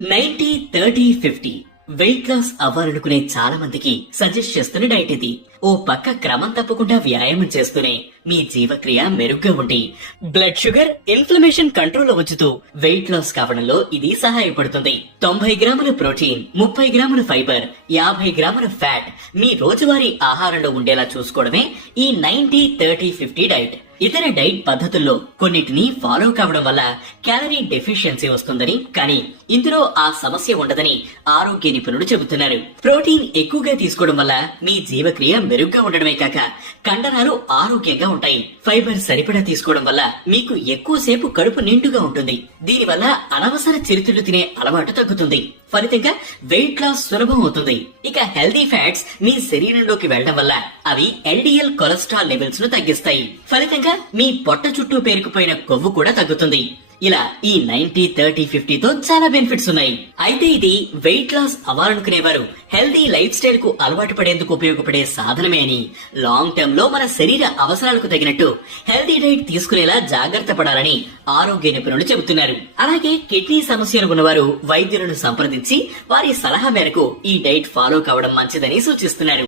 90-30-50 weight loss అవ్వాలనుకునే చాలా మందికి suggest చేస్తున్న డైట్ ఇది. ఓ పక్క క్రమం తప్పకుండా వ్యాయామం చేస్తూనే మీ జీవక్రియ మెరుగ్గా ఉండి బ్లడ్ షుగర్, ఇన్ఫ్లమేషన్ కంట్రోల్లో ఉంచుతూ వెయిట్ లాస్ కావడంలో ఇది సహాయపడుతుంది. 90 గ్రాముల ప్రోటీన్, 30 గ్రాముల ఫైబర్, 50 గ్రాముల ఫ్యాట్ మీ రోజువారీ ఆహారంలో ఉండేలా చూసుకోవడమే ఈ 90-30-50 డైట్. ఇతర డైట్ పద్ధతుల్లో కొన్నిటిని ఫాలో కావడం వల్ల క్యాలరీ డెఫిషియన్సీ వస్తుందని, కానీ ఇందులో ఆ సమస్య ఉండదని ఆరోగ్య నిపుణులు చెబుతున్నారు. ప్రోటీన్ ఎక్కువగా తీసుకోవడం వల్ల మీ జీవక్రియ మెరుగ్గా ఉండడమే కాక కండరాలు ఆరోగ్యంగా ఉంటాయి. ఫైబర్ సరిపడా తీసుకోవడం వల్ల మీకు ఎక్కువసేపు కడుపు నిండుగా ఉంటుంది. దీనివల్ల అనవసర చిరుతిళ్లు తినే అలవాటు తగ్గుతుంది. ఫలితంగా వెయిట్ లాస్ సులభం అవుతుంది. ఇక హెల్దీ ఫ్యాట్స్ మీ శరీరంలోకి వెళ్లడం వల్ల అవి ఎల్డిఎల్ కొలెస్ట్రాల్ లెవెల్స్ ను తగ్గిస్తాయి. ఫలితంగా మీ పొట్ట చుట్టూ పేరుకుపోయిన కొవ్వు కూడా తగ్గుతుంది. ఇలా ఈ 90-30-50 తో చాలా బెనిఫిట్స్ ఉన్నాయి. అయితే ఇది వెయిట్ లాస్ అవ్వాలనుకునేవారు హెల్దీ లైఫ్ స్టైల్ కు అలవాటు పడేందుకు ఉపయోగపడే సాధనమే అని, లాంగ్ టర్మ్ లో మన శరీర అవసరాలకు తగినట్టు హెల్దీ డైట్ తీసుకునేలా జాగ్రత్త పడాలని ఆరోగ్య నిపుణులు చెబుతున్నారు. అలాగే కిడ్నీ సమస్యలు ఉన్నవారు వైద్యులను సంప్రదించి వారి సలహా మేరకు ఈ డైట్ ఫాలో కావడం మంచిదని సూచిస్తున్నారు.